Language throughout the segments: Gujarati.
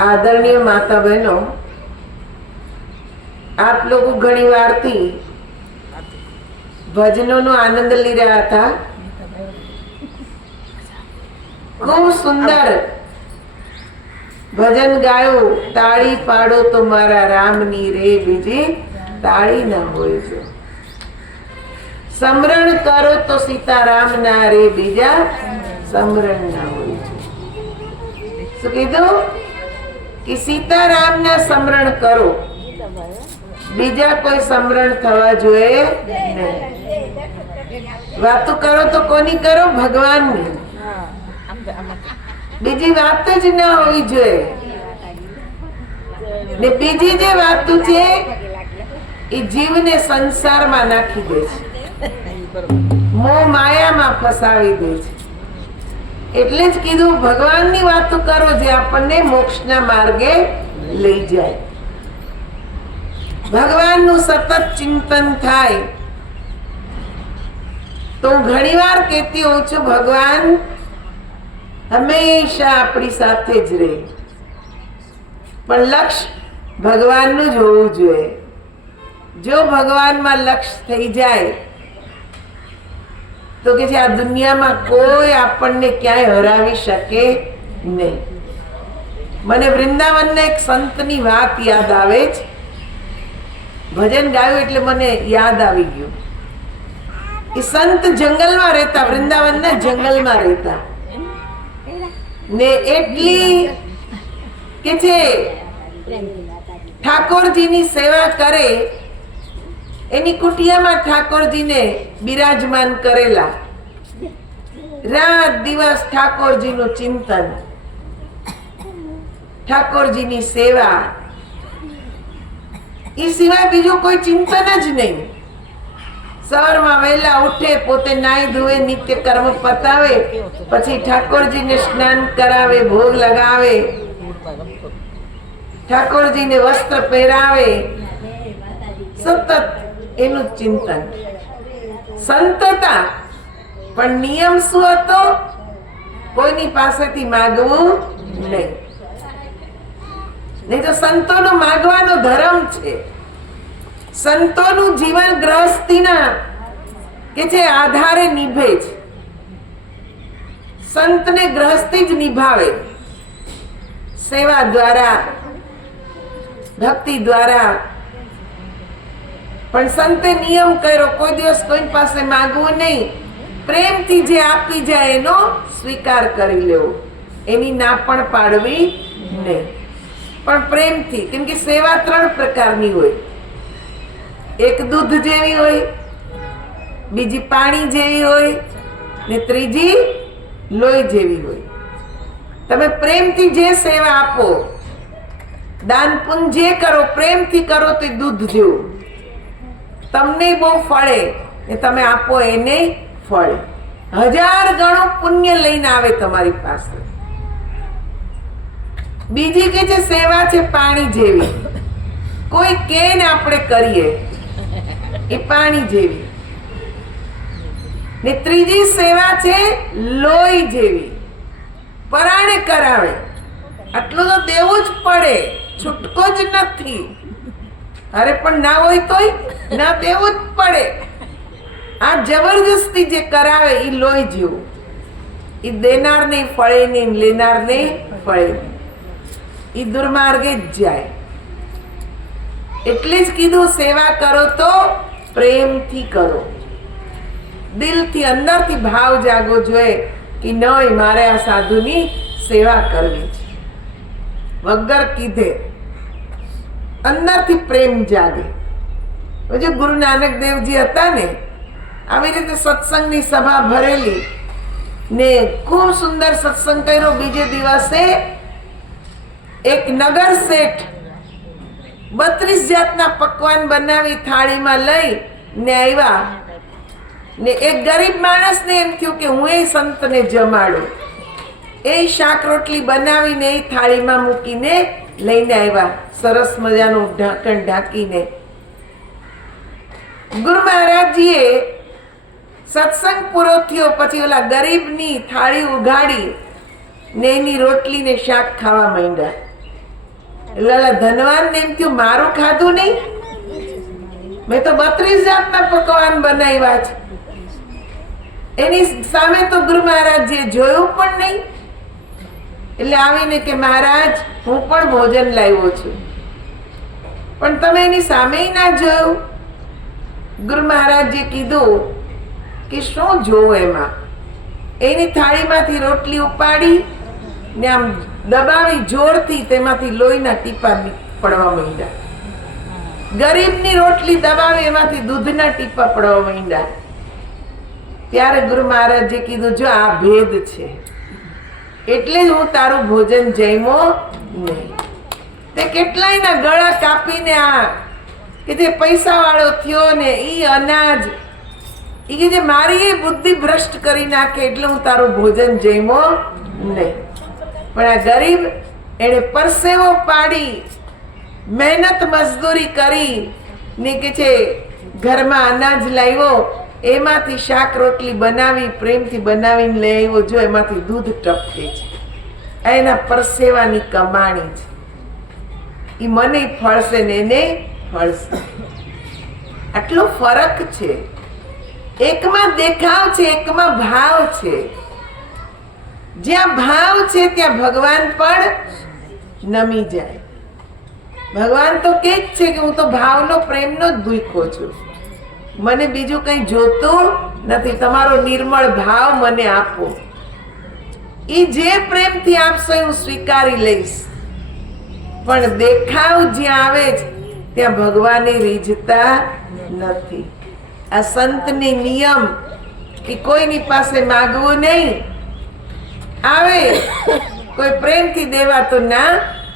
आदरणीय माता बहनों, आप लोग घणी वारथी भजनों आनंद ली रहा था। खूब सुंदर भजन गायो। ताड़ी पाड़ो तो मारा रामनी रे, बीजी ताड़ी न होय जो। समरण करो तो सीताराम ना रे, बीजा समरण ना होय जो। શું કીધું કે સીતારામના સ્મરણ કરો, બીજા કોઈ સ્મરણ થવા જોઈએ નહીં। વાતો કરો તો કોની કરો? ભગવાનની। બીજી વાત જ ન હોવી જોઈએ। ને બીજી જે વાતો છે એ જીવને સંસારમાં નાખી દે છે, મોહ માયામાં ફસાવી દે છે। એટલે જ કીધું ભગવાનની વાતો કરો જે આપણને મોક્ષના માર્ગે લઈ જાય। ભગવાનનું સતત ચિંતન થાય। તો હું ઘણીવાર કહેતી હોઉં છું, ભગવાન હંમેશા આપણી સાથે જ રહે, પણ લક્ષ્ય ભગવાનનું જ હોવું જોઈએ। જો ભગવાનમાં લક્ષ્ય થઈ જાય તો કે આ દુનિયામાં કોઈ આપણને ક્યાંય હરાવી શકે નહીં। મને વૃંદાવનના એક સંતની વાત યાદ આવે છે। ભજન ગાયું એટલે મને યાદ આવી ગયું। એ સંત જંગલમાં રહેતા, વૃંદાવનના જંગલમાં રહેતા ને એટલી કે છે ઠાકોરજીની સેવા કરે। એની કુટિયામાં ઠાકોરજીને બિરાજમાન કરેલા। રાત દિવસ ઠાકોરજીનું ચિંતન, ઠાકોરજીની સેવા, એ સિવાય બીજું કોઈ ચિંતન જ નહીં। સવારમાં વહેલા ઉઠે, પોતે નાઈ ધોવે, નિત્ય કર્મ પતાવે, પછી ઠાકોરજીને સ્નાન કરાવે, ભોગ લગાવે, ઠાકોરજીને વસ્ત્ર પહેરાવે, સતત એનું ચિંતન, સંતતા। પણ નિયમ શું હતો? કોઈની પાસેથી માગવું નહીં। નહીં તો સંતોનો માગવાનો ધર્મ છે। સંતોનું જીવન ગ્રહસ્થીના કે છે આધારે નિભે છે। સંતને ગ્રહस्थी જ નિભાવે, સેવા દ્વારા, ભક્તિ દ્વારા। પણ સંતે નિયમ કર્યો, કોઈ દિવસ કોઈ પાસે માંગવું નહીં, પ્રેમથી જે આપી જાય એનો સ્વીકાર કરી લેવો, એની ના પણ પાડવી નહીં, પણ પ્રેમથી। કેમ કે સેવા ત્રણ પ્રકારની હોય। એક દૂધ જેવી હોય, બીજી પાણી જેવી હોય, ને ત્રીજી લોહી જેવી હોય। તમે પ્રેમથી જે સેવા આપો, દાન પુण्य જે કરો, પ્રેમથી કરો તે દૂધ જેવું, તમને બહુ ફળે ને તમે આપો એને ફળે। 1000 ગણું પુણ્ય લઈને આવે તમારી પાસે। બીજી કે છે સેવા છે પાણી જેવી, કોઈ કે ને આપણે કરીએ, એ પાણી જેવી। ને ત્રીજી સેવા છે લોહી જેવી, પરાણે કરાવે, આટલું તો દેવું જ પડે, છૂટકો જ નથી। અરે પણ ના હોય તોય ના દેવું જ પડે। આ જબરદસ્તી જે કરાવે એ લોહી જેવું, એ દેનાર ને ફળે નહીં, લેનાર ને ફળે નહીં, એ દુર્માર્ગે જ જાય। એટલે જ કીધું સેવા કરો તો પ્રેમથી કરો, દિલથી, અંદરથી ભાવ જાગવો જોઈએ કે નહીં મારે આ સાધુની સેવા કરવી છે। વગર કીધે અંદરથી પ્રેમ જાગે। જો ગુરુ નાનક દેવજી હતા ને, આવી રીતે સત્સંગની સભા ભરેલી ને ખૂબ સુંદર સત્સંગ કર્યો। બીજે દિવસે એક નગર શેઠ 32 જાતના પકવાન બનાવી થાળીમાં લઈ ને આવ્યા ને એક ગરીબ માણસને એમ થયું કે હું એ સંતને જમાડું। એ શાક રોટલી બનાવીને એ થાળીમાં મૂકીને લઈને આવ્યા, સરસ મજાનું ઢાંકણ ઢાંકીને। ગુરુ મહારાજજીએ સત્સંગ પૂરો થયો પછી ઓલા ગરીબની થાળી ઉઘાડી ને એની રોટલી ને શાક ખાવા માંડ્યા। એટલે ધનવાન ને એમ થયું મારું ખાધું નહીં, મેં તો 32 જાતના પકવાન બનાવ્યા છે. એની સામે તો ગુરુ મહારાજે જોયું પણ નહીં. એટલે આવીને કે મહારાજ હું પણ ભોજન લાવ્યો છું, પણ તમે એની સામે ના જોયું. ગુરુ મહારાજે કીધું કે શું જોવું એમાં. એની થાળીમાંથી રોટલી ઉપાડી ને આમ દબાવી જોરથી, તેમાંથી લોહીના ટીપા પડવા માંડ્યા. ગરીબની રોટલી દબાવી એમાંથી દૂધના ટીપા પડવા માંડ્યા. ત્યારે ગુરુ મહારાજે કીધું જો આ ભેદ છે, એટલે જ હું તારું ભોજન જમ્યો નહીં. તે કેટલાયના ગળા કાપીને આ કે જે પૈસા વાળો થયો ને ઈ અનાજ ઈ કે જે મારી એ બુદ્ધિ ભ્રષ્ટ કરી નાખે, એટલે હું તારું ભોજન જમ્યો નહીં. પણ આ ગરીબ એને પરસેવો પાડી મહેનત મજદૂરી કરી ને કે છે ઘરમાં અનાજ લાવ્યો, એમાંથી શાક રોટલી બનાવી પ્રેમથી બનાવીને લઈ આવ્યો. જો એમાંથી દૂધ ટપકે છે, એના પરસેવાની કમાણી છે. એ મને ફળશે ને એને ફળશે. આટલો ફરક છે. એકમાં દેખાવ છે, એકમાં ભાવ છે. જ્યાં ભાવ છે ત્યાં ભગવાન પણ નમી જાય. ભગવાન તો કે જ છે કે હું તો ભાવનો પ્રેમનો જ ભૂખ્યો છું, મને બીજું કંઈ જોતું નથી, તમારો નિર્મળ ભાવ મને આપો. એ જે પ્રેમથી આપશો હું સ્વીકારી લઈશ. પણ દેખાવ જ્યાં આવે છે ત્યાં ભગવાને રીઝતા નથી. આ સંતની નિયમ કે કોઈની પાસે માગવું નહીં, આવે કોઈ પ્રેમથી દેવા તો ના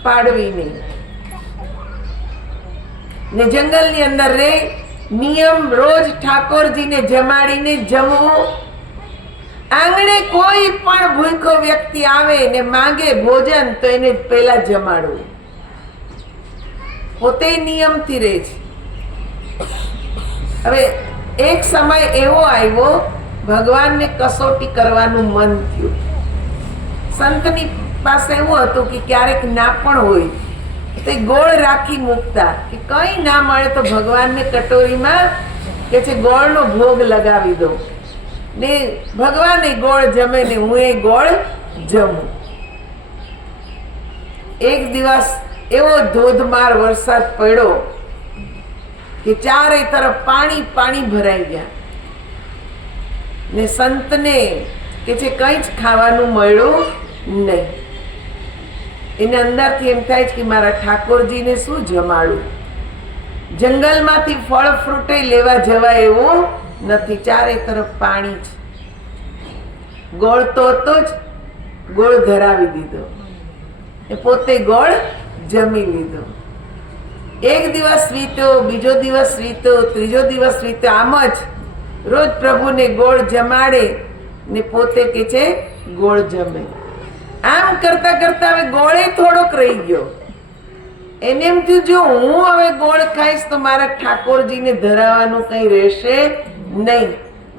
પાડવી નહીં. ને જંગલની અંદર રે નિયમ રોજ ઠાકોરજીને જમાડીને જમવું. આંગણે કોઈ પણ ભૂખ્યો વ્યક્તિ આવે ને માંગે ભોજન તો એને પહેલા જમાડવું. પોતે નિયમથી રહે છે. હવે એક સમય એવો આવ્યો ભગવાનને કસોટી કરવાનું મન થયું. સંતની પાસે એવું હતું કે ક્યારેક ના પણ હોય તે ગોળ રાખી મૂકતા કે કઈ ના મળે તો ભગવાનને કટોરીમાં કે છે ગોળનો ભોગ લગાવી દો ને ભગવાન એ ગોળ જમે ને હું એ ગોળ જમું. એક દિવસ એવો ધોધમાર વરસાદ પડ્યો કે ચારે તરફ પાણી પાણી ભરાઈ ગયા ને સંતને કે છે કંઈ જ ખાવાનું મળ્યું નહીં. એને અંદરથી એમ થાય છે કે મારા ઠાકોરજીને શું જમાડું. જંગલમાંથી ફળ ફ્રૂટે લેવા જવાય એવું નથી, ચારે તરફ પાણી છે. ગોળ તો હતો જ, ગોળ ધરાવી દીધો એ પોતે ગોળ જમી લીધો. એક દિવસ વીત્યો, બીજો દિવસ વીત્યો, ત્રીજો દિવસ વીત્યો. આમ જ રોજ પ્રભુને ગોળ જમાડે ને પોતે કે છે ગોળ જમે. આમ કરતા કરતા હવે ગોળે થોડોક રહી ગયો. એને એમ થયું જો હું હવે ગોળ ખાઈશ તો મારા ઠાકોરજીને ધરાવવાનું કઈ રહેશે નહીં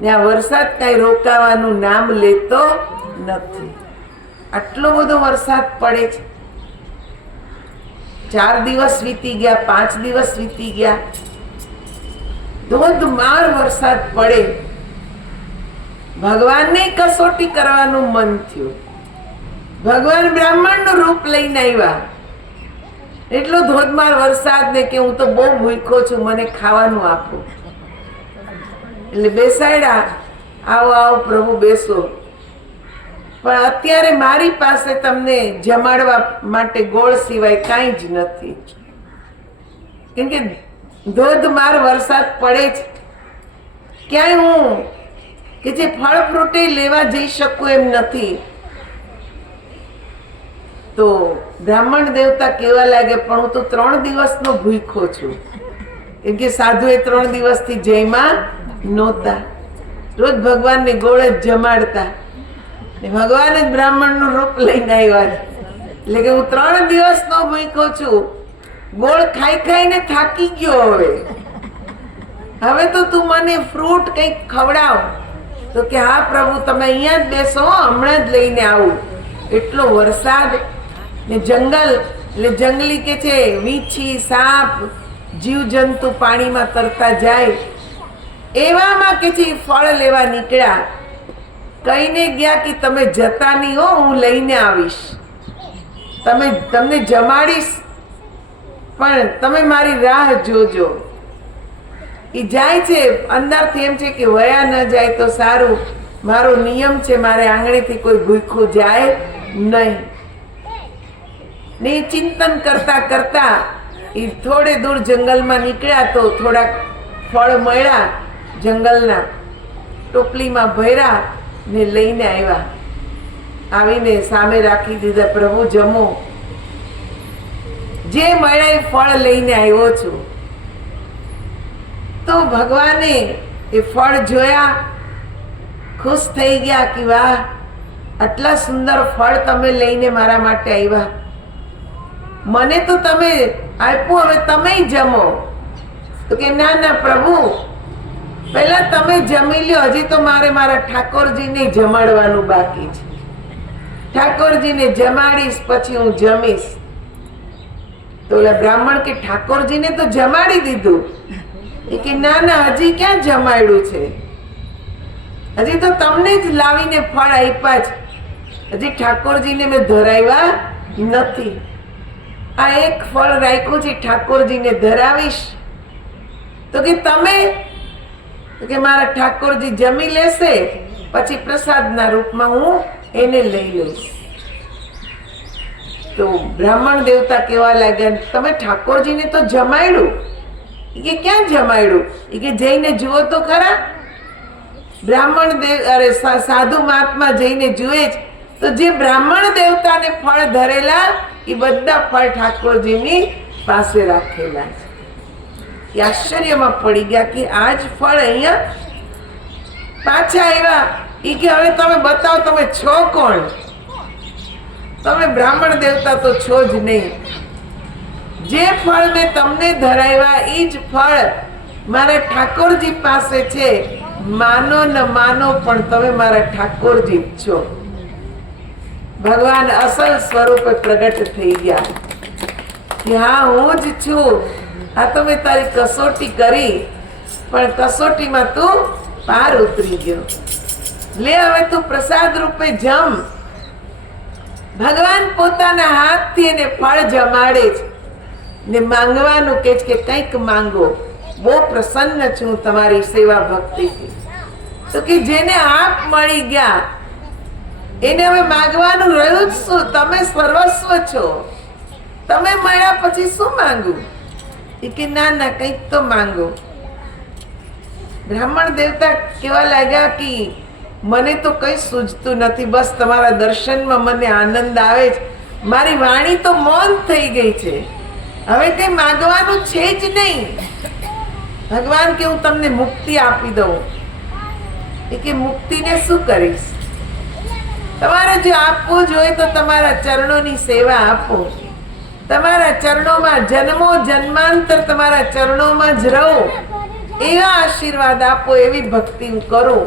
ને આ વરસાદ કઈ રોકાવાનું નામ લેતો નથી. આટલો બધો વરસાદ પડે છે. 4 દિવસ વીતી ગયા, 5 દિવસ વીતી ગયા, ધોધમાર વરસાદ પડે. ભગવાનને કસોટી કરવાનું મન થયું. ભગવાન બ્રાહ્મણનું રૂપ લઈને આવ્યા. એટલો ધોધમાર વરસાદ ને કે હું તો બહુ ભૂખ્યો છું, મને ખાવાનું આપો. એટલે બેસાડ્યા, આવો આવો પ્રભુ બેસો, પણ અત્યારે મારી પાસે તમને જમાડવા માટે ગોળ સિવાય કાંઈ જ નથી. કેમ કે ધોધમાર વરસાદ પડે છે, ક્યાંય હું કે જે ફળ ફ્રૂટે લેવા જઈ શકું એમ નથી. તો બ્રાહ્મણ દેવતા કેવા લાગે, પણ હું તો 3 દિવસનો ભૂખ્યો છું. કેમ કે સાધુએ 3 દિવસથી જયમાં નહોતા, રોજ ભગવાનને ગોળ જ જમાડતા. ભગવાન જ બ્રાહ્મણનું રૂપ લઈને આવ્યા છે. એટલે કે હું 3 દિવસનો ભૂખ્યો છું, ગોળ ખાઈ ખાઈને થાકી ગયો. હવે તો તું મને ફ્રૂટ કંઈક ખવડાવ. તો કે હા પ્રભુ તમે અહીંયા જ બેસો, હમણાં જ લઈને આવું. એટલો વરસાદ ને જંગલ એટલે જંગલી કે છે વીછી, સાપ, જીવજંતુ પાણીમાં તરતા જાય, એવામાં કે છે ફળ લેવા નીકળ્યા. કહીને ગયા કે તમે જતા નહીં હો, હું લઈને આવીશ, તમને જમાડીશ, પણ તમે મારી રાહ જોજો. એ જાય છે, અંદરથી એમ છે કે વયા ન જાય તો સારું, મારો નિયમ છે મારે આંગણેથી કોઈ ભૂખ્યું જાય નહીં. ને ચિંતન કરતા કરતા એ થોડે દૂર જંગલમાં નીકળ્યા તો થોડાક ફળ મળ્યા, જંગલના ટોપલીમાં ભર્યા ને લઈને આવ્યા. આવીને સામે રાખી દીધા, પ્રભુ જમો, જે મળે એ ફળ લઈને આવ્યો છું. તો ભગવાને એ ફળ જોયા, ખુશ થઈ ગયા કે વાહ, આટલા સુંદર ફળ તમે લઈને મારા માટે આવ્યા, મને તો તમે આપ્યું, હવે તમે જમો. તો કે ના ના પ્રભુ, પહેલા તમે જમી લ્યો, હજી તો મારે મારા ઠાકોરજીને જમાડવાનું બાકી છે. ઠાકોરજીને જમાડીશ પછી હું જમીશ. તો ઓલા બ્રાહ્મણ કે ઠાકોરજીને તો જમાડી દીધું. એ કે ના ના, હજી ક્યાં જમાડ્યું છે, હજી તો તમને જ લાવીને ફળ આપ્યા છે, હજી ઠાકોરજીને મેં ધરાવ્યા નથી. આ એક ફળ રાખ્યું છે, ઠાકોરજીને ધરાવીશ. તો કે તમે, તો કે મારા ઠાકોરજી જમી લેશે પછી પ્રસાદના રૂપમાં હું એને લઈ લઈશ. તો બ્રાહ્મણ દેવતા કેવા લાગ્યા, તમે ઠાકોરજીને તો જમાડ્યું. કે ક્યાં જમાડ્યું? એ કે જઈને જુઓ તો ખરા. બ્રાહ્મણ દેવ અરે સાધુ મહાત્મા જઈને જુએ જ તો જે બ્રાહ્મણ દેવતાને ફળ ધરેલા એ બધા ફળ ઠાકોરજીની પાસે રાખેલા છે. એ આશ્ચર્યમાં પડી ગયા કે આ જ ફળ અહીંયા પાછા આવ્યા. એ કે હવે તમે બતાવો, તમે છો કોણ? તમે બ્રાહ્મણ દેવતા તો છો જ નહીં. જે ફળ મેં તમને ધરાવ્યા એ જ ફળ મારા ઠાકોરજી પાસે છે. માનો ન માનો પણ તમે મારા ઠાકોરજી જ છો. ભગવાન અસલ સ્વરૂપે પ્રગટ થઈ ગયા કે હા, હું જ છું. આ તો મેં તારી કસોટી કરી, પણ કસોટીમાં તું પાર ઉતરી ગયો. લે હવે તું પ્રસાદ રૂપે જમ. ભગવાન પોતાના હાથથી એને ફળ જમાડે છે ને માંગવાનું કે છે કે કંઈક માંગો, બહુ પ્રસન્ન છું તમારી સેવા ભક્તિથી. તો કે જેને આપ મળી ગયા એને હવે માંગવાનું રહ્યું જ શું? તમે સર્વસ્વ છો. તમે મળ્યા પછી શું માંગુ? એ કે ના ના, કંઈક તો માંગો. બ્રાહ્મણ દેવતા કેવા લાગ્યા કે મને તો કઈ સૂઝતું નથી, બસ તમારા દર્શનમાં મને આનંદ આવે છે, મારી વાણી તો મૌન થઈ ગઈ છે, હવે કઈ માંગવાનું છે જ નહીં. ભગવાન કે હું તમને મુક્તિ આપી દઉં. એ કે મુક્તિને શું કરીશ? તમારે જો આપવું જોઈએ તો તમારા ચરણોની સેવા આપો, તમારા ચરણોમાં જન્મો જન્માંતર તમારા ચરણોમાં જ રહો, એવા આશીર્વાદ આપો, એવી ભક્તિ હું કરું.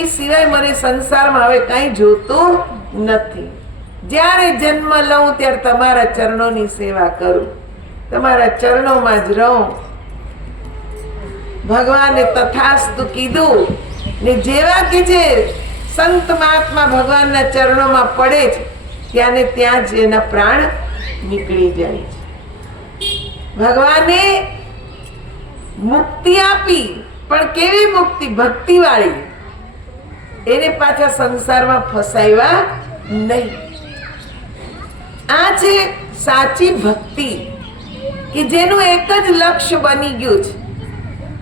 એ સિવાય મને સંસારમાં હવે કાંઈ જોતું નથી. જ્યારે જન્મ લઉં ત્યારે તમારા ચરણોની સેવા કરું, તમારા ચરણોમાં જ રહું. ભગવાને તથાસ્તુ કીધું ને જેવા કે છે સંત મહાત્મા ભગવાનના ચરણોમાં પડે છે ત્યાં ને ત્યાં જ એના પ્રાણ નીકળી જાય છે. ભગવાને મુક્તિ આપી, પણ કેવી મુક્તિ? ભક્તિ વાળી. એને પાછા સંસારમાં ફસાવ્યા નહીં. આ છે સાચી ભક્તિ કે જેનું એક જ લક્ષ્ય બની ગયું છે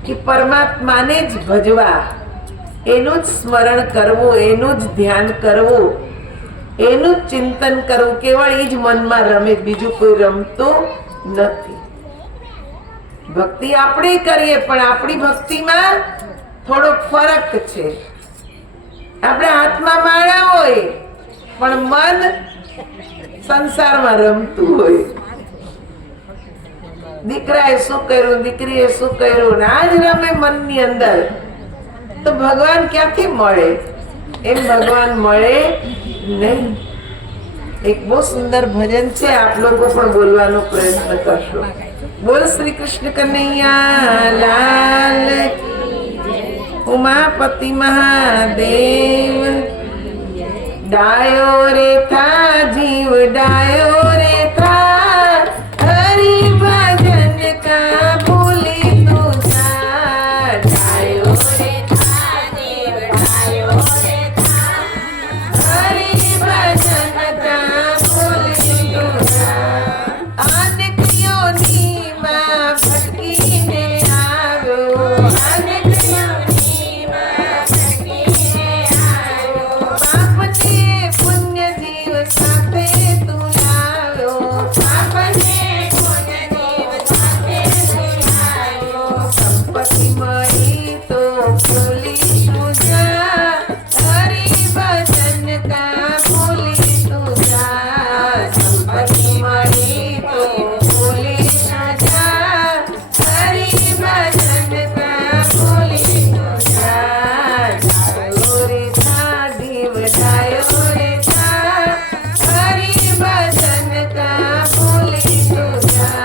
કે પરમાત્માને જ ભજવા, એનું જ સ્મરણ કરવું, એનું જ ધ્યાન કરવું, એનું જ ચિંતન કરવું. કેવળ એ જ મનમાં રમે, બીજું કોઈ રમતું નથી. ભક્તિ આપણે કરીએ પણ આપણી ભક્તિમાં થોડો ફરક છે. આપણે હાથમાં માળા હોય પણ મન સંસારમાં રમતું હોય. દીકરાએ શું કર્યું, દીકરીએ શું કર્યું, આ જ રમે મનની અંદર. તો ભગવાન ક્યાંથી મળે? એમ ભગવાન મળે નહીં. એક બહુ સુંદર ભજન છે, આપ લોકો પણ બોલવાનો પ્રયત્ન કરશો. બોલ શ્રી કૃષ્ણ કનૈયા લાલ, ઉમાપતિ મહાદેવ. ડાયો રે થા જીવ ડાયો રે થા, હરિ ભજન કા ભૂલી તું જા. ડાયો રે થા જીવ ડાયો રે થા, હરિ ભજન કા ભૂલી તું જા. અનેક યોનિમાં ભટકીને આવ્યો, અનેક યોનિમાં ભટકીને આવ્યો. પાપને પુણ્ય જીવ સાથે તું લાવ્યો, પાપને પુણ્ય જીવ સાથે તું લાવ્યો. સંપત્તિ મળી તો ભૂલી તું જા, હરિ ભજન કા ભૂલી તું જા. સંપત્તિ મળી તો ભૂલી તું જા, હરિ ભજન કા ભૂલી તું જા. ડાયો રે થા જીવ ડાયો રે થા, હરિ ભજન કા ભૂલી તું જા.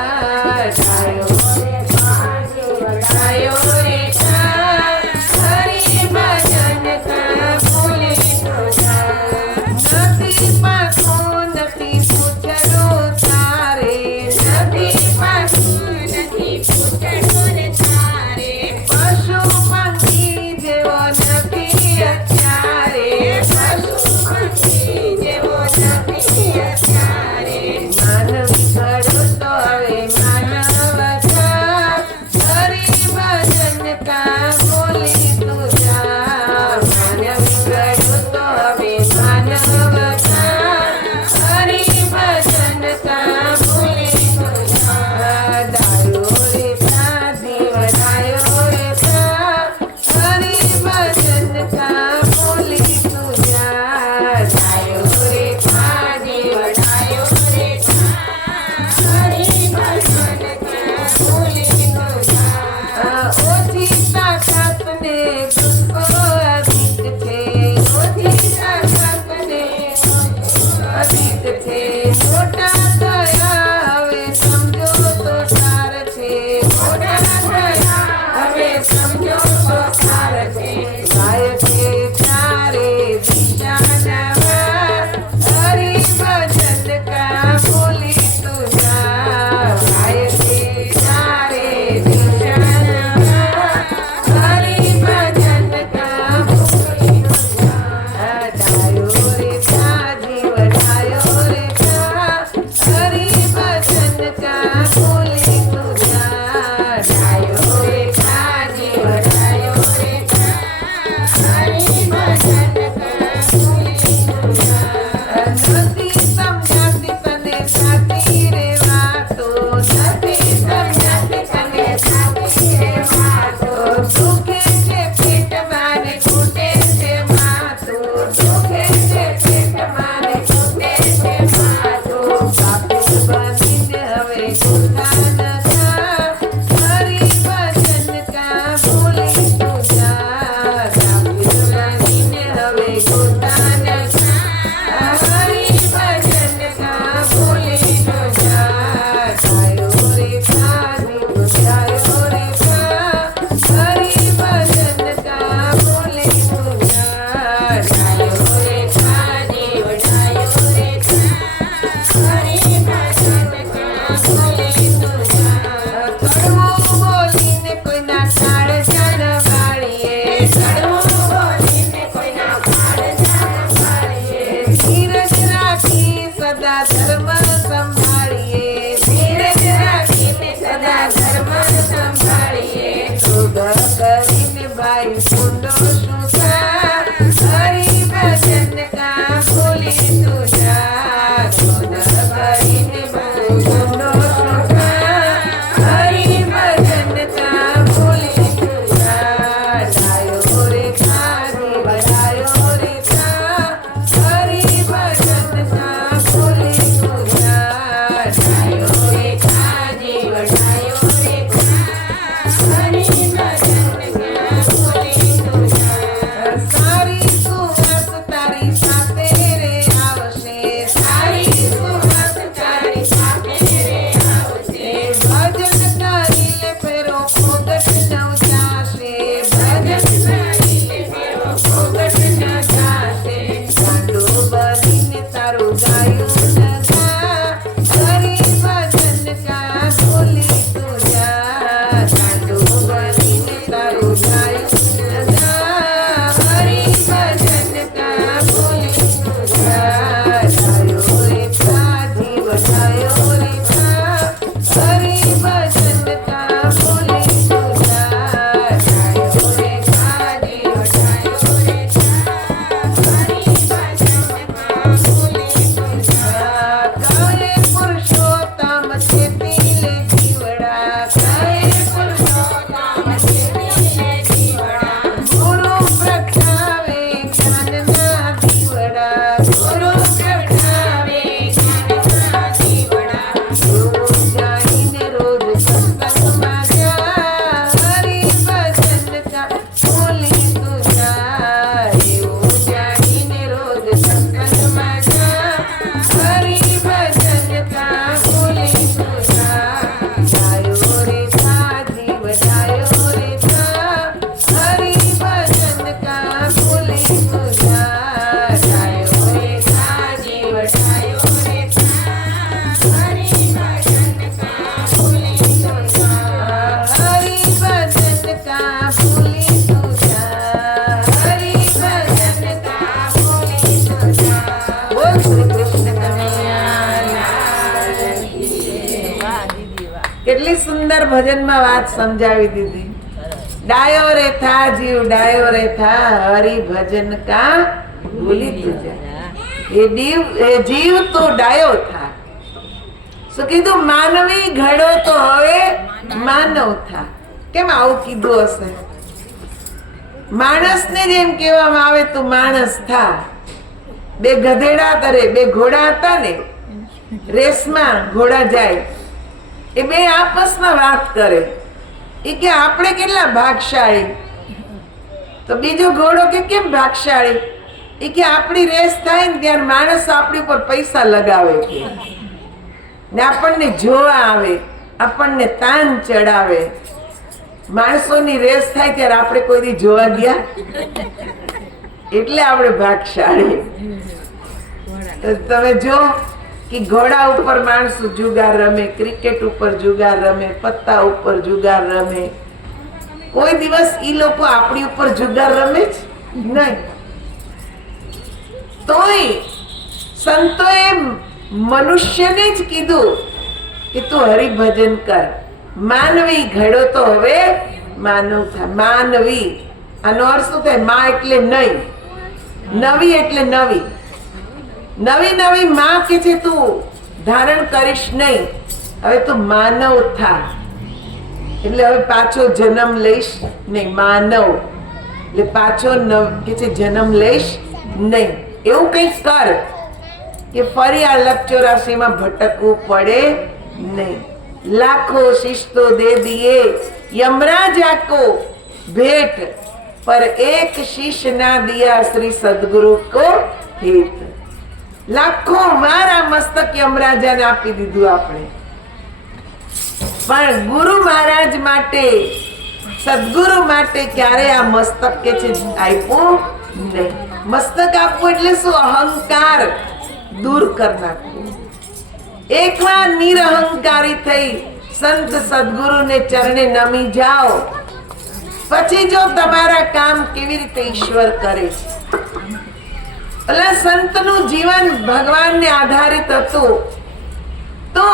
ડાયો રે થા જીવ ડાયો રે થા, હરિ ભજન કા ભૂલી તું જા. નથી પાછું નથી પૂછડું તારે, નથી પાછું નથી પૂછડું તારે. પશુ પંખી જેવો નથી અત્યારે, પશુ પંખી જેવો નથી અત્યારે. માનવી ઘડો તો હવે માનવ થા, હરિ ભજન કા ભૂલી તું જા. માનવી ઘડો તો હવે માનવ થા, હરિ ભજન કા ભૂલી તું જા. ડાયો રે થા જીવ ડાયો રે થા, હરિ ભજન કા ભૂલી તું જા. ડાયો રે થા જીવ ડાયો રે થા, હરિ ભજન કા ભૂલી તું જા. ઓછી તાકાતને ગુસ્સો અધિક છે, ઓછી તાકાતને અધિક છે. મોટા થયા હવે સમજો તો સાર છે, મોટા થયા હવે સમજો તો સાર છે. ગાય છે ચારે દિશાના વાર, હરિ ભજન કા ભૂલી તું જા. ગાય છે ચારે દિશાના વાર, હરિ ભજન કા ભૂલી તું જા. ડાયો રે થા જીવ ડાયો રે થા, હરિ ભજન કા ભૂલી તું જા. ડાયો રે થા જીવ ડાયો રે થા, હરિ ભજન કા ભૂલી તું જા. નથી સમજાતી તને સાચી રે વાતો, નથી સમજાતી તને સાચી રે વાતો. દુખે છે પેટમાં ને ઘૂંટે છે માથું, દુખે છે પેટમાં ને ઘૂંટે છે માથું. પાપી બનીને હવે ગુસ્સા ન થા, હરિ ભજન કા ભૂલી તું જા. પાપી બનીને હવે ગુસ્સા ન થા, હરિ ભજન કા ભૂલી તું જા. ડાયો રે થા જીવ ડાયો રે થા, હરિ ભજન કા ભૂલી તું જા. ડાયો રે થા જીવ ડાયો રે થા, હરિ ભજન કા ભૂલી તું જા. કડવું બોલીને કોઈના કાળજા ન વાળીએ, કડવું બોલીને કોઈના કાળજા ન વાળીએ. ધીરજ રાખી સદા ધર્મ સંભાળીએ, ધીરજ રાખીને સદા ધર્મ સંભાળીએ. ક્રોધ કરીને ભાઈ ભૂંડો શું થા, હરિ ભજન કા ભૂલી તું જા. ક્રોધ કરીને ભાઈ ભૂંડો શું થા, હરિ ભજન કા ભૂલી તું જા. ડાયો રે થા જીવ ડાયો રે થા, હરિ ભજન કા ભૂલી તું કેટલી સુંદર ભજનમાં વાત સમજાવી દીધી. ડાયો રે થા જીવ, ડાયો રે થા, હરિ ભજન કા ભૂલી તુજા. એ જીવ તો ડાયો થા. શું કીધું? માનવી ઘડો તો હવે માનવ થા. કેમ આવું કીધું હશે? માણસને જેમ કહેવામાં આવે તું માણસ થા. બે ગધેડા તરે, બે ઘોડા હતા ને, રેસમાં ઘોડા જાય, એ બે આપસમાં વાત કરે. એ કે આપણે કેટલા ભાગશાળી. તો બીજો ઘોડો કે કેમ ભાગશાળી? એ કે આપણી રેસ થાય ને ત્યારે માણસ આપણી ઉપર પૈસા લગાવે કે ને આપણને જોવા આવે, આપણને તાન ચડાવે. માણસોની રેસ થાય ત્યારે આપણે કોઈ દી જોવા ગયા? એટલે આપણે ભાગશાળી. તમે જો કે ઘોડા ઉપર માણસો જુગાર રમે, ક્રિકેટ ઉપર જુગાર રમે, પત્તા ઉપર જુગાર રમે. કોઈ દિવસ ઈ લોકો આપણી ઉપર જુગાર રમે જ નહીં. તોય સંતોએ મનુષ્યને જ કીધું કે તું હરિભજન કર. માનવી ઘડો તો હવે માનવ થા. માનવી આનો અર્થ શું થાય? માં એટલે નહીં, નવી એટલે નવી. નવી નવી માં કે છે તું ધારણ કરીશ નહીં. હવે તું માનવ થા. એટલે હવે પાછો જન્મ લઈશ નહીં. માનવ એટલે પાછો કે છે જન્મ લઈશ નહીં. એવું કંઈક કર કે ફરી આ લપ-ચોરાશીમાં ભટકવું પડે નહીં. લાખો શિષ તો દે દિए यमराज को भेंट, पर एक शीश ना दिया श्री सदगुरु को हेत. લાખો વાર આ મસ્તક યમરાજાને આપી દીધું આપણે, પણ ગુરુ મહારાજ માટે, સદગુરુ માટે ક્યારે આ મસ્તક કે છે આપ્યું નહીં. મસ્તક આપવું એટલે શું? અહંકાર દૂર કરી નાખવું. એકવાર નિરહંકારી થઈ સંત સદગુરુને ચરણે નમી જાઓ, પછી જો તમારા કામ કેવી રીતે ઈશ્વર કરે છે. એટલે સંતનું જીવન ભગવાનને આધારિત હતું. તો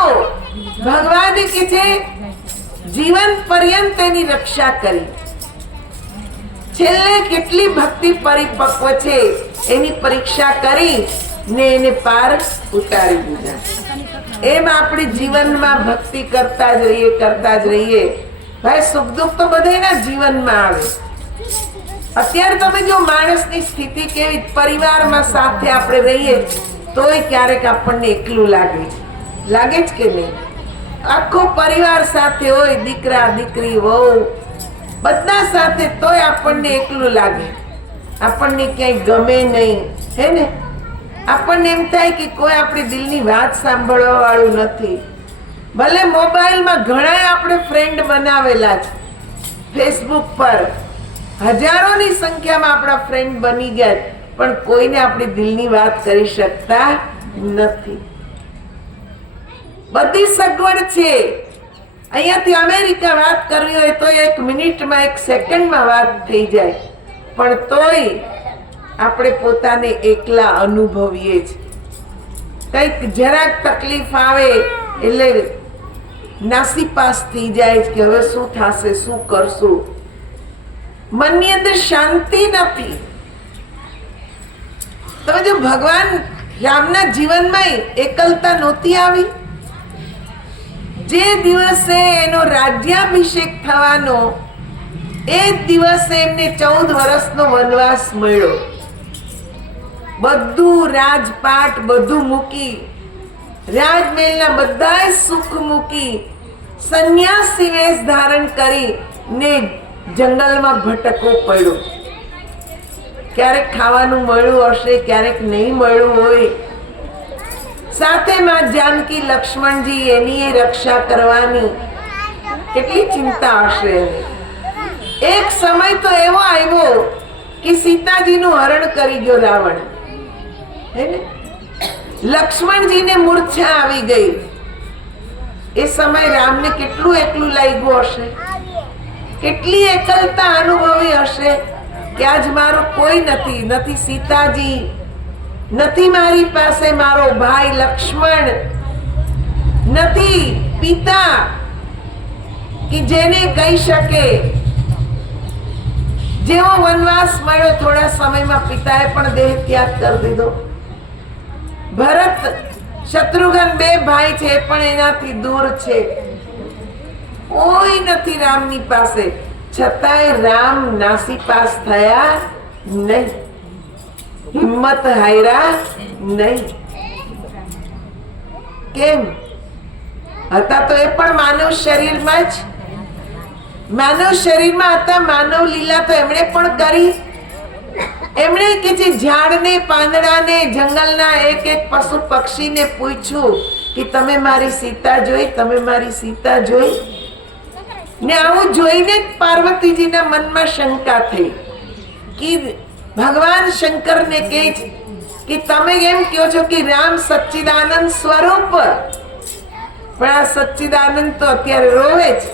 ભગવાને કે છે જીવન પર્યંત એની રક્ષા કરી. છેલ્લે કેટલી ભક્તિ પરિપક્વ છે એની પરીક્ષા કરી ને એને પાર ઉતારી દીધા. એમ આપણે જીવનમાં ભક્તિ કરતા જ રહીએ, કરતા જ રહીએ. ભાઈ સુખ દુઃખ તો બધાના જીવનમાં આવે. અત્યારે તમે જો માણસની સ્થિતિ કેવી, પરિવારમાં સાથે આપણે રહીએ તોય ક્યારેક આપણને એકલું લાગે છે. લાગે જ કે નહીં? આખો પરિવાર સાથે હોય, દીકરા દીકરી વહુ બધા સાથે, તોય આપણને એકલું લાગે. આપણને ક્યાંય ગમે નહીં, હે ને? આપણને એમ થાય કે કોઈ આપણી દિલની વાત સાંભળવા વાળું નથી. ભલે મોબાઈલમાં ઘણા આપણે ફ્રેન્ડ બનાવેલા છે, ફેસબુક પર હજારોની સંખ્યામાં આપણા ફ્રેન્ડ બની ગયા, પણ કોઈને આપણી દિલની વાત કરી શકતા નથી. બધી સગવડ છે. અહીંયાથી અમેરિકા વાત કરવી હોય તો 1 મિનિટમાં 1 સેકન્ડમાં વાત થઈ જાય, પણ તોય આપણે પોતાને એકલા અનુભવીએ છીએ. કંઈક જરાક તકલીફ આવે એટલે નાસીપાસ થઈ જાય કે હવે શું થશે, શું કરશું. મનની અંદર શાંતિ નથી. તમે જો ભગવાન રામના જીવનમાં એકલતા નહોતી આવી. જે દિવસે એનો રાજ્યાભિષેક થવાનો એ દિવસે એમને 14 વર્ષનો વનવાસ મળ્યો. બધું રાજપાટ બધું મૂકી, રાજમહેલના બધા સુખ મૂકી, સંન્યાસી વેશ ધારણ કરી ને જંગલમાં ભટકવું પડ્યું. ક્યારેક ખાવાનું મળ્યું હશે, ક્યારેક નહીં મળ્યું હોય. સાથે માં જાનકી લક્ષ્મણજી એની રક્ષા કરવાની કેટલી ચિંતા હશે. એક સમય તો એવો આવ્યો કે સીતાજીનું હરણ કરી ગયો રાવણ. લક્ષ્મણજીને મૂર્છા આવી ગઈ. એ સમય રામને કેટલું એકલું લાગ્યું હશે, કેટલી એકલતા અનુભવી હશે કે આજ મારું કોઈ નથી, નથી સીતાજી, નથી મારી પાસે મારો ભાઈ લક્ષ્મણ, નથી પિતા કે જેને કહી શકે. જેવો વનવાસ મળ્યો થોડા સમયમાં પિતાએ પણ દેહ ત્યાગ કરી દીધો. ભરત શત્રુઘ્ન 2 ભાઈ છે પણ એનાથી દૂર છે, કોઈ નથી રામની પાસે. છતાંય રામ નાસીપાસ થયા નહીં, હિંમત હાર્યા નહીં. કેમ હતા? તો એ પણ માનવ શરીરમાં જ, માનવ શરીરમાં હતા. માનવ લીલા તો એમણે પણ કરી. એમણે કે જે ઝાડને, પાંદડાને, જંગલના એક એક પશુ પક્ષીને પૂછ્યું કે તમે મારી સીતા જોઈ, તમે મારી સીતા જોઈ. ને આવું જોઈને જ પાર્વતીજીના મનમાં શંકા થઈ કે ભગવાન શંકરને કહે છે કે તમે એમ કહો છો કે રામ સચ્ચિદાનંદ સ્વરૂપ, પણ આ સચ્ચિદાનંદ તો અત્યારે રોવે છે.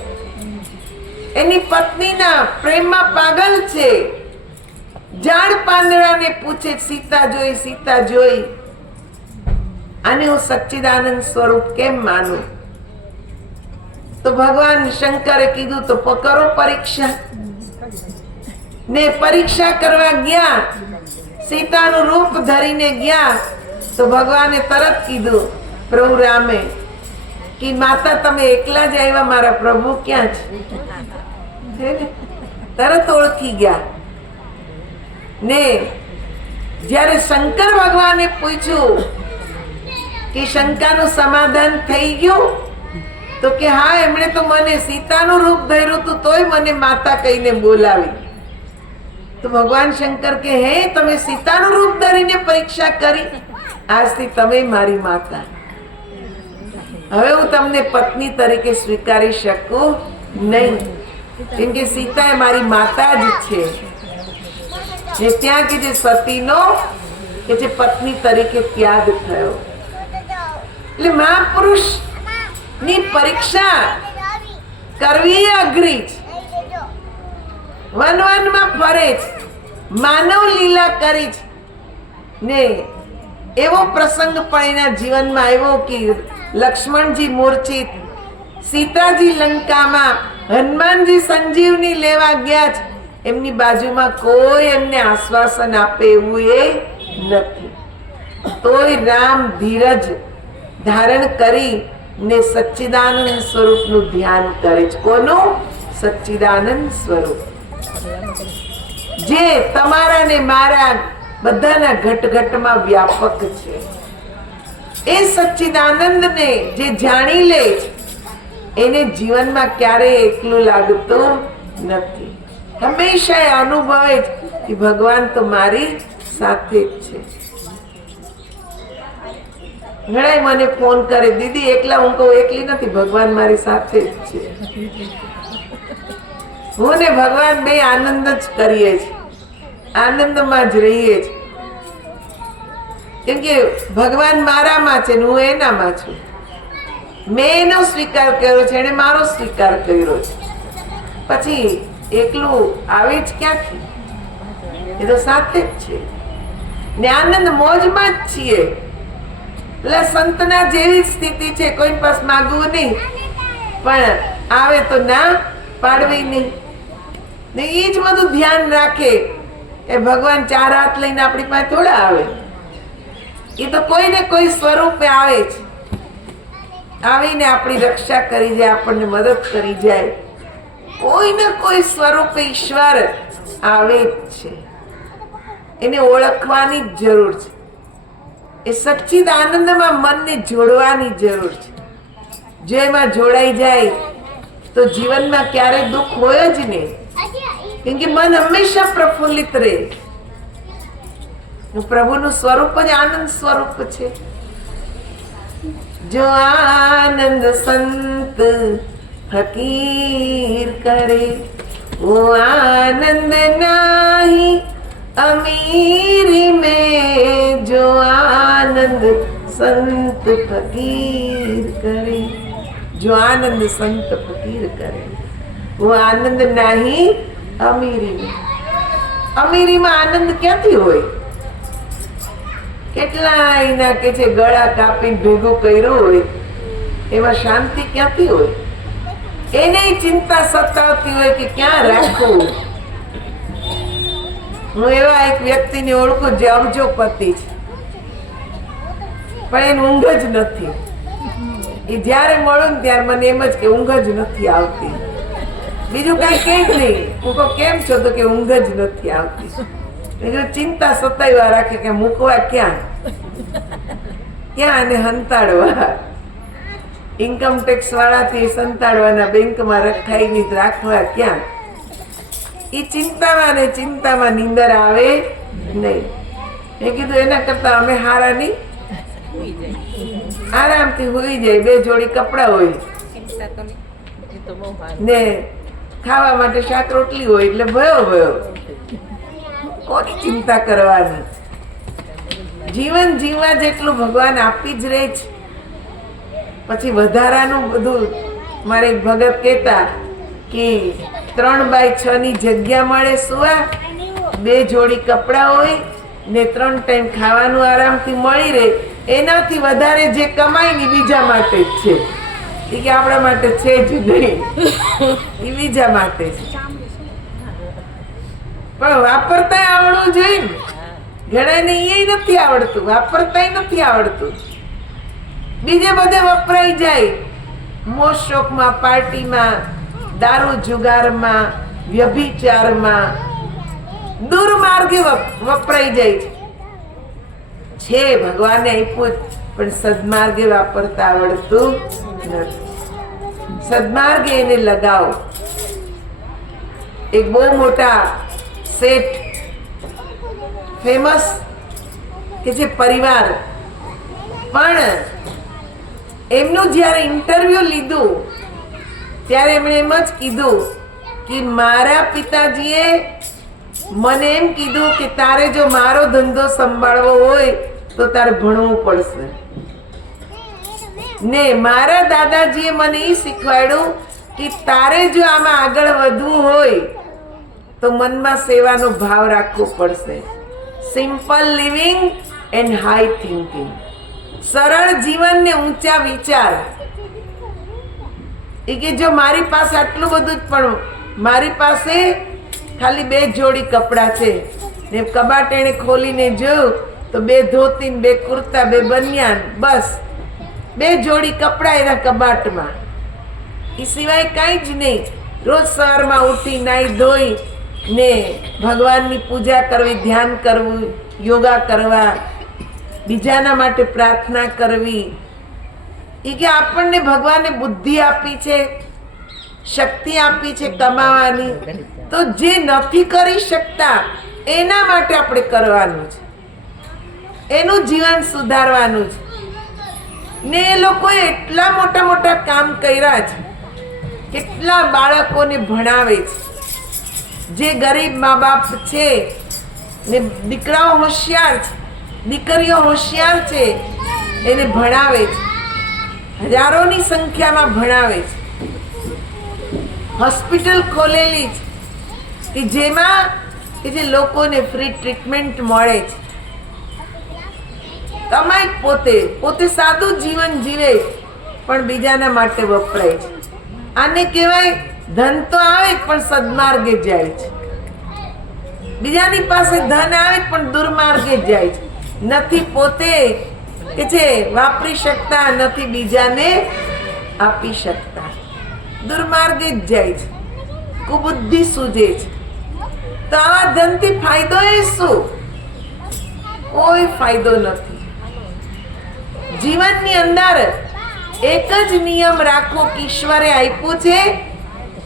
એની પત્નીના પ્રેમમાં પાગલ છે. ઝાડ પાંદડાને પૂછે સીતા જોઈ, સીતા જોઈ. આને હું સચ્ચિદાનંદ સ્વરૂપ કેમ માનું? તો ભગવાન શંકરે કીધું તો કરો પરીક્ષા. ને પરીક્ષા કરવા ગયા, સીતાનું રૂપ ધરીને ગયા તો ભગવાને તરત કીધું, પ્રભુ રામે કે માતા તમે એકલા જ આવ્યા, મારા પ્રભુ ક્યાં છે? તરત ઓળખી ગયા. ને જ્યારે શંકર ભગવાને પૂછ્યું કે શંકાનું સમાધાન થઈ ગયું, તો કે હા, એમણે તો મને સીતાનું રૂપ ધર્યું હતું તોય મને માતા કહીને બોલાવી. તો ભગવાન શંકર કે હે, તમે સીતાનું રૂપ ધરીને પરીક્ષા કરી, આજથી તમે મારી માતા. હવે હું તમને પત્ની તરીકે સ્વીકારી શકું નહીં, કેમ કે સીતા એ મારી માતા જ છે. જે ત્યાં કે જે સતીનો કે જે પત્ની તરીકે ત્યાગ થયો. એટલે મહાપુરુષ ની પરીક્ષા કરવી અઘરી છે. વનમાં ફરે છે, માનવ લીલા કરી છે. ને એવો પ્રસંગ પણ એના જીવનમાં આવ્યો કે લક્ષ્મણજી મૂર્છિત, સીતાજી લંકામાં, હનુમાનજી સંજીવની લેવા ગયા છે. એમની બાજુમાં કોઈ એમને આશ્વાસન આપે એવું એ નથી. તોય રામ ધીરજ ધારણ કરી ને સચ્ચિદાનંદ સ્વરૂપનું ધ્યાન કરે છે. કોનું? સચ્ચિદાનંદ સ્વરૂપ, જે તમારા ને મારા બધાના ઘટઘટમાં વ્યાપક છે. એ સચ્ચિદાનંદને જે જાણી લે છે એને જીવનમાં ક્યારેય એકલું લાગતું નથી. હંમેશા એ અનુભવે કે ભગવાન તો મારી સાથે જ છે. ઘણા મને ફોન કરે, દીદી એકલા. હું કહું એકલી નથી, ભગવાન મારી સાથે જ છે. હું ને ભગવાન બે આનંદ જ કરીએ છીએ, આનંદમાં જ રહીએ છીએ. કેમ કે ભગવાન મારામાં છે ને હું એનામાં છું. મેં એનો સ્વીકાર કર્યો છે, એને મારો સ્વીકાર કર્યો છે. પછી એકલું આવે જ ક્યાંથી? એ તો સાથે જ છે ને, આનંદ મોજમાં જ છીએ. એટલે સંતના જેવી સ્થિતિ છે, કોઈ પાસે માગવું નહીં, પણ આવે તો ના પાડવી નહીં. ને એ જ બધું ધ્યાન રાખે. એ ભગવાન ચાર હાથ લઈને આપણી પાસે થોડા આવે. એ તો કોઈ ને કોઈ સ્વરૂપે આવે છે. આવીને આપણી રક્ષા કરી જાય, આપણને મદદ કરી જાય. કોઈ ને કોઈ સ્વરૂપે ઈશ્વર આવે જ છે. એને ઓળખવાની જ જરૂર છે. એ સચ્ચિદ આનંદમાં મનને જોડવાની જરૂર છે. જો એમાં જોડાઈ જાય તો જીવનમાં ક્યારેય દુઃખ હોય જ નહીં, કેમ કે મન હંમેશા પ્રફુલ્લિત રહે. પ્રભુનું સ્વરૂપ જ આનંદ સ્વરૂપ છે. જો આનંદ સંત ફકીર કરે, वो आनंद नहीं अमीरी में, जो आनंद संत फकीर करे, जो आनंद संत फकीर करे, वो आनंद नहीं अमीरी में. अमीरी में आनंद क्यांथी होय? કેટલાય ના કે છે ગળા કાપીને ભેગું કર્યું હોય, એમાં શાંતિ ક્યાંથી હોય? એને ચિંતા સતાવતી હોય કે ક્યાં રાખવું. હું એવા એક વ્યક્તિને ઓળખું જે અબજોપતિ છે, પણ એને ઊંઘ જ નથી. એ જ્યારે મળું ને ત્યારે મને એમ જ કે ઊંઘ જ નથી આવતી. બીજું કઈ કે જ નહીં. હું કહું કેમ છો? તો કે ઊંઘ જ નથી આવતી. ચિંતા સતાવ્યા રાખે કે મૂકવા ક્યાં અને હંતાડવા. ઇન્કમ ટેક્સ વાળાથી સંતાડવાના, બેંકમાં રખાઈ ની રાખવા ક્યાં. એ ચિંતામાં નીંદર આવે નહીં. મેં કીધું એના કરતા અમે હારા નહીં, આરામથી હોઈ જાય. 2 જોડી કપડા હોય ને ખાવા માટે શાક રોટલી હોય, એટલે ભયો કોની ચિંતા કરવાની? જીવન જીવવા જેટલું ભગવાન આપી જ રહે છે. પછી વધારાનું બધું. મારે ભગત કહેતા કે 3x6 ની જગ્યા મળે સુવા, 2 જોડી કપડા હોય ને 3 ટાઈમ ખાવાનું આરામથી મળી રહે. એનાથી વધારે જે કમાય ને બીજા માટે જ છે. એ કે આપણા માટે છે જ નહીં, એ બીજા માટે છે. પણ વાપરતા આવડવું જોઈએ ને. ઘણાને એ નથી આવડતું, વાપરતા નથી આવડતું. બીજે બધે વપરાઈ જાય. મોજ શોખમાં, પાર્ટીમાં, દારૂ જુગારમાં, વ્યભિચારમાં, દુર્માર્ગે વપરાઈ જાય છે. ભગવાને આપ્યું પણ સદમાર્ગે વાપરતા આવડતું નથી. સદમાર્ગે એને લગાવો. એક બહુ મોટા શેઠ, ફેમસ કે જે પરિવાર, પણ એમનું જ્યારે ઇન્ટરવ્યુ લીધું ત્યારે એમણે એમ જ કીધું કે મારા પિતાજીએ મને એમ કીધું કે તારે જો મારો ધંધો સંભાળવો હોય તો તારે ભણવું પડશે. ને મારા દાદાજીએ મને એ શીખવાડ્યું કે તારે જો આમાં આગળ વધવું હોય તો મનમાં સેવાનો ભાવ રાખવો પડશે. Simple living and high thinking. સરળ જીવન ને ઊંચા વિચાર. એ કે જો મારી પાસે આટલું બધું જ, પણ મારી પાસે ખાલી 2 જોડી કપડા છે ને કબાટ એને ખોલીને જોયું તો 2 ધોતી, 2 કુર્તા, 2 બનિયાન, બસ 2 જોડી કપડા એના કબાટમાં. એ સિવાય કાંઈ જ નહીં. રોજ સવારમાં ઉઠી નાઈ ધોઈ ને ભગવાનની પૂજા કરવી, ધ્યાન કરવું, યોગા કરવા, બીજાના માટે પ્રાર્થના કરવી. એ કે આપણને ભગવાને બુદ્ધિ આપી છે, શક્તિ આપી છે કમાવાની, તો જે નથી કરી શકતા એના માટે આપણે કરવાનું છે, એનું જીવન સુધારવાનું છે. ને એ લોકોએ એટલા મોટા મોટા કામ કર્યા છે, કેટલા બાળકોને ભણાવે છે. જે ગરીબ મા બાપ છે ને દીકરાઓ હોશિયાર છે, દીકરીઓ હોશિયાર છે, એને ભણાવે છે. હજારોની સંખ્યામાં ભણાવે છે, હોસ્પિટલ ખોલેલી છે કે જેમાં કે જે લોકોને ફ્રી ટ્રીટમેન્ટ મળે છે. કમાય પોતે સાદું જીવન જીવે પણ બીજાના માટે વપરાય છે. આને કહેવાય ધન તો આવે પણ સદમાર્ગે જાય છે. બીજાની પાસે ધન આવે પણ દુર્માર્ગે જાય છે. નથી પોતે કે છે વાપરી શકતા, નથી બીજાને આપી શકતા, દુર્માર્ગે જ જાય છે, કુબુદ્ધિ સૂજે છે. તો આવા ધનથી ફાયદો એ શું? કોઈ ફાયદો નથી. જીવનની અંદર એક જ નિયમ રાખવો કે ઈશ્વરે આપ્યું છે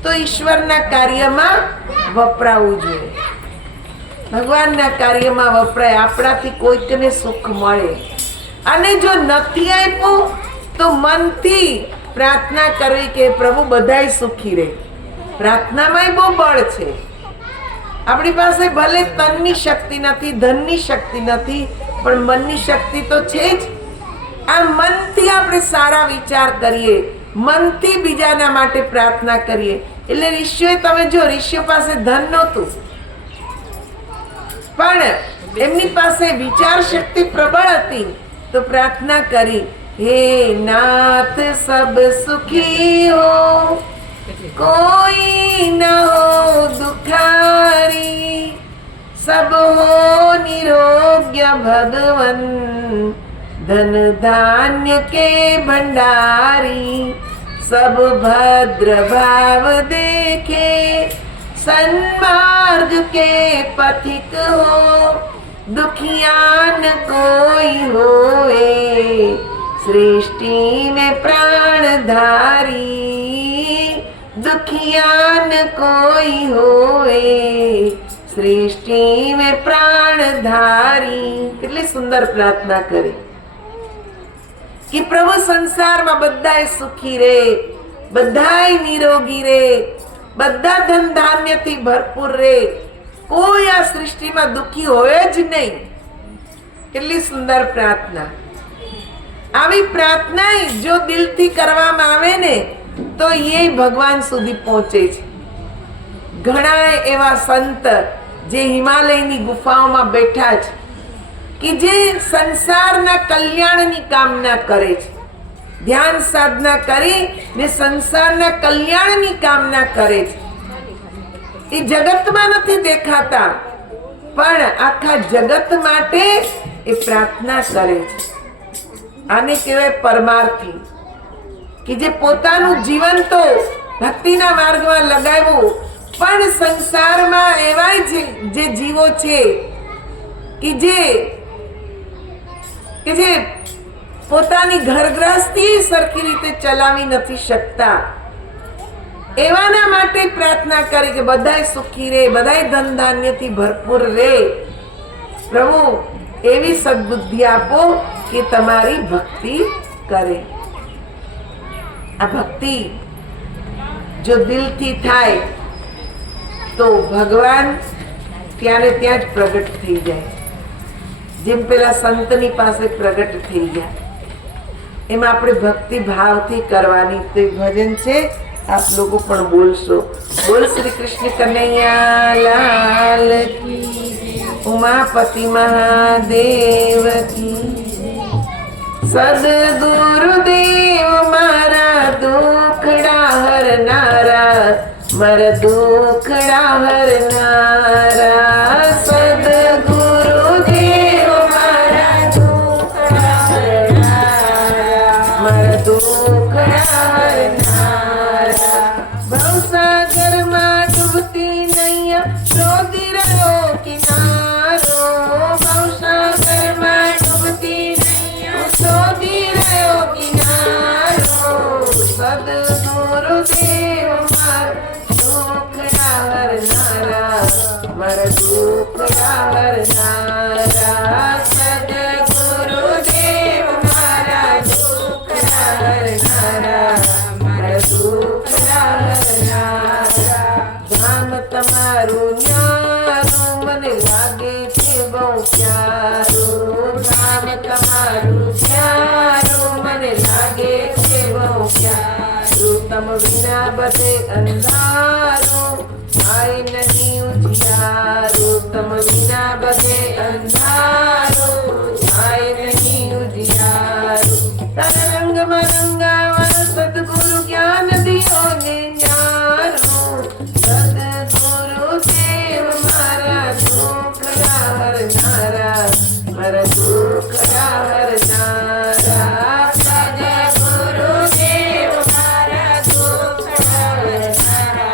તો ઈશ્વરના કાર્યમાં વપરાવું જોઈએ, ભગવાનના કાર્યમાં વપરાય, આપણાથી કોઈકને સુખ મળે. અને જો નથી આપ્યું તો મનથી પ્રાર્થના કરવી કે પ્રભુ બધાય સુખી રહે. પ્રાર્થનામાંય બહુ બળ છે. આપણી પાસે ભલે તનની શક્તિ નથી, ધનની શક્તિ નથી, પણ મનની શક્તિ તો છે જ. આ મનથી આપણે સારા વિચાર કરીએ, મનથી બીજાના માટે પ્રાર્થના કરીએ. એટલે ઋષિઓએ, તમે જો ઋષિઓ પાસે ધન નહોતું પણ એમની પાસે વિચાર શક્તિ પ્રબળ હતી તો પ્રાર્થના કરી, હે નાથ સબ સુખી હો, કોઈ ન હો દુખારી, સબ હો નિરોગ્ય ભગવન, धन धान्य के भंडारी, सब भद्र भाव देखे, सन्मार्ग के पथिक हो, दुखियान कोई होए, सृष्टि में प्राणधारी, दुखियान कोई होए, सृष्टि में प्राणधारी. કેટલી સુંદર પ્રાર્થના કરી કે પ્રભુ સંસારમાં બધાય સુખી રહે, બધાય નિરોગી રહે, બધા ધન ધાન્યથી ભરપૂર રહે, કોઈ આ સૃષ્ટિમાં દુખી હોય જ નહીં. કેટલી સુંદર પ્રાર્થના. આવી પ્રાર્થના જો દિલથી કરવામાં આવે ને તો એ ભગવાન સુધી પહોંચે છે. ઘણા એવા સંત જે હિમાલયની ગુફાઓમાં બેઠા છે કે જે સંસારના કલ્યાણની કામના કરે છે, ધ્યાન સાધના કરી ને સંસારના કલ્યાણની કામના કરે છે. એ જગતમાં નથી દેખાતા પણ આખા જગત માટે એ પ્રાર્થના કરે છે. આને કહેવાય પરમાર્થી, કે જે પોતાનું જીવન તો ભક્તિના માર્ગમાં લગાવ્યું પણ સંસારમાં એવાય જે જીવો છે કે જે પોતાની ઘરગ્રહસ્થી સરખી રીતે ચલાવી નથી શકતા, એવાના માટે પ્રાર્થના કરી કે બધાય સુખી રહે, બધાય ધન ધાન્યથી ભરપૂર રહે. પ્રભુ એવી સદબુદ્ધિ આપો કે તમારી ભક્તિ કરે. આ ભક્તિ જો દિલથી થાય તો ભગવાન ત્યાં ને ત્યાં જ પ્રગટ થઈ જાય. જેમ પેલા સંતની પાસે પ્રગટ થઈ ગયા, એમ આપણે ભક્તિ ભાવથી કરવાની. તો ભજન છે, આપ લોકો પણ બોલશો. બોલ શ્રી કૃષ્ણ કનૈયા લાલ કી, ઉમાપતિ મહાદેવ કી. સદગુરુદેવ મારા દુખડા હરનારા, મારા દુખડા હરનારા. સદગુરુદેવ મારા દુખડા હરનારા, મારા દુખડા હરનારા. ભવસાગરમાં ડૂબતી નૈયા શોધી રહ્યો કિનારો, ભવસાગરમાં ડૂબતી નૈયા શોધી રહ્યો કિનારો. સદગુરુદેવ મારા દુખડા હરનારા, સદગુરુદેવ મારા દુખડા હરનારા, મારા દુખડા હરનારા. ધામ તમારું ન્યારું મને प्यारो तम बिना बधे अंधारो आए नहीं उजियारो तम बिना बधे अंधारो आए नहीं उजियारो तारा रंग रंगावर सदगुरु ज्ञान दियो ने न्यारो सदगुरु देव मारा दुख हरनारा मारा दुख हरनारा सदगुरु देव मारा दुख हरनारा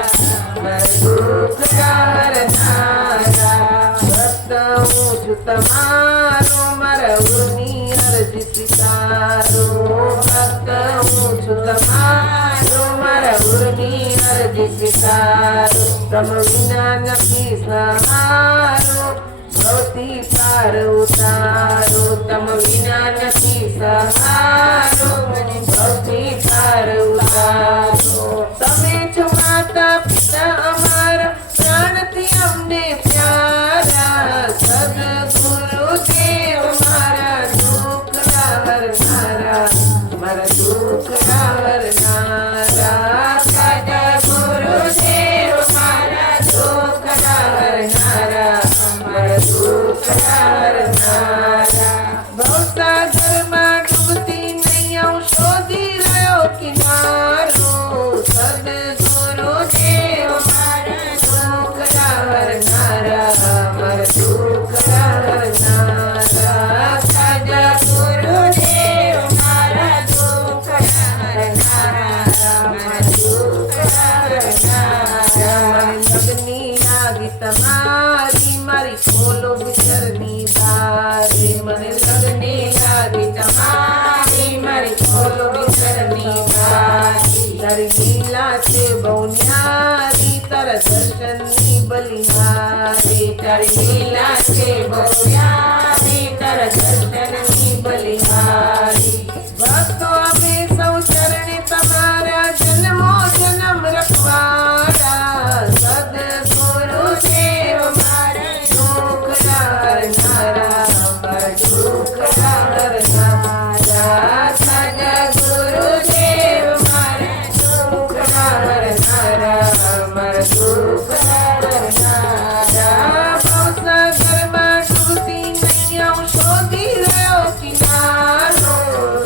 मारा दुख हरनारा भक्त हूँ छु तमारो मारा उर्नी अर्ज स्वीकारो भक्त हूँ छु तमारो मारा उर्नी अर्ज स्वीकारो तम विना નથી સહારો ભવથી પાર ઉતારો તમ વિના નથી સહારો ભવથી પાર ઉતારો તમે છો માતા પિતા અમારા પ્રાણથી અમને પ્યારા સદગુરુ દેવ મારા દુઃખ હરનારા મારા દુઃખ હરનારા સદગુરુ દેવ મારા દુઃખ હરનારા મારા દુઃખ હરનારા ભવસાગરમાં ડૂબતી નૈયા શોધી રહ્યો કિનારો સદગુરુ દેવ મારા દુઃખ હરનારા મારા દુઃખ હરનારા સદગુરુ દેવ મારા દુઃખ હરનારા મારા દુઃખ હરનારા લગની લાગી તમારી મારી ખોલો વિચરની બારી મને લગની લાગી તમારી મારી ખોલો વિચરની બારી તારી લીલા છે બહુ ન્યારી તારા દર્શનની બલિહારી તારી લીલા છે બહુ ન્યારી તારા દર્શનની બલિહારી ભક્તો અમે સૌ ચરણે તમારા જન્મો જન્મ રખવાડા સદગુરુ દેવ મારા દુઃખ હરનારા મારા દુઃખ હરનારા સદગુરુ દેવ મારા દુઃખ હરનારા મારા દુઃખ હરનારા ભવસાગરમાં ડૂબતી નૈયા શોધી રહ્યો કિનારો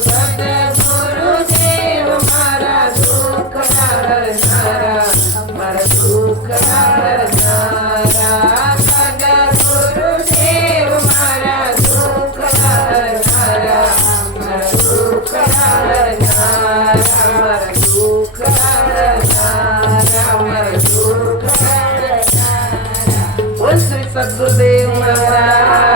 સદગુરુ દેવ મારા દુઃખ હરનારા મારા દુઃખ હરનારા સદગુરુ દેવ મારા દુઃખ હરનારા મારા દુઃખ હરનારા મારા દુઃખ હરનારા મારા દુઃખ હરનારા બોલ શ્રી સદગુરુદેવ મહારાજ